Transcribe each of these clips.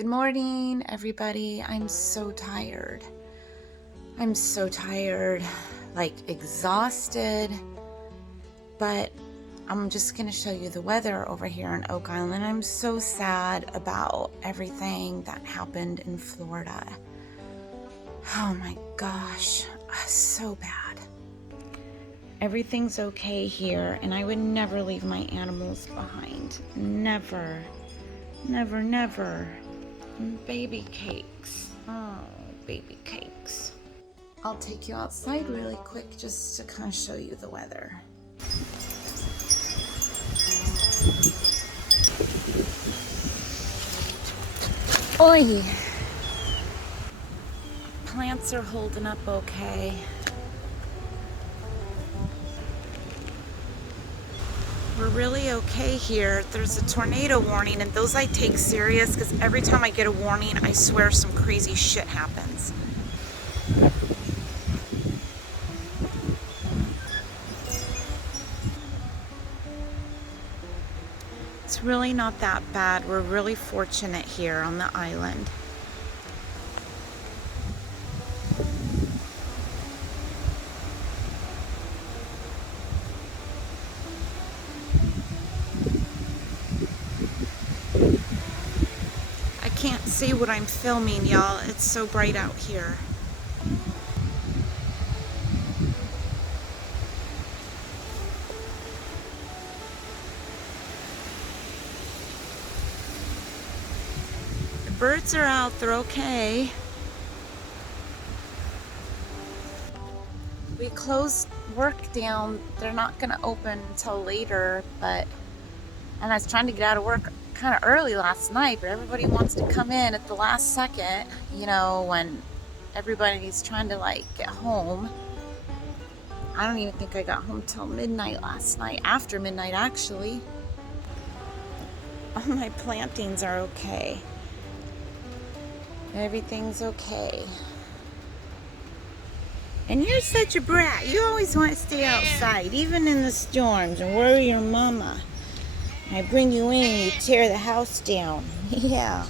Good morning, everybody. I'm so tired. Like exhausted, but I'm just gonna show you the weather over here in Oak Island. I'm so sad about everything that happened in Florida. Oh my gosh, so bad. Everything's okay here, and I would never leave my animals behind. Never, never, never. Baby cakes. Oh, baby cakes. I'll take you outside really quick just to kind of show you the weather. Oi! Plants are holding up okay. We're really okay here. There's a tornado warning, and those I take serious because every time I get a warning, I swear some crazy shit happens. It's really not that bad. We're really fortunate here on the island. I can't see what I'm filming, y'all. It's so bright out here. The birds are out. They're okay. We closed work down. They're not going to open until later, and I was trying to get out of work kind of early last night, but everybody wants to come in at the last second, you know, when everybody's trying to like get home. I don't even think I got home till midnight last night, after midnight actually. All my plantings are okay. Everything's okay. And you're such a brat. You always want to stay outside, even in the storms, and worry your mama. I bring you in and you tear the house down. Yeah.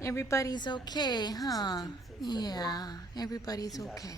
Everybody's okay, huh? Yeah, everybody's okay.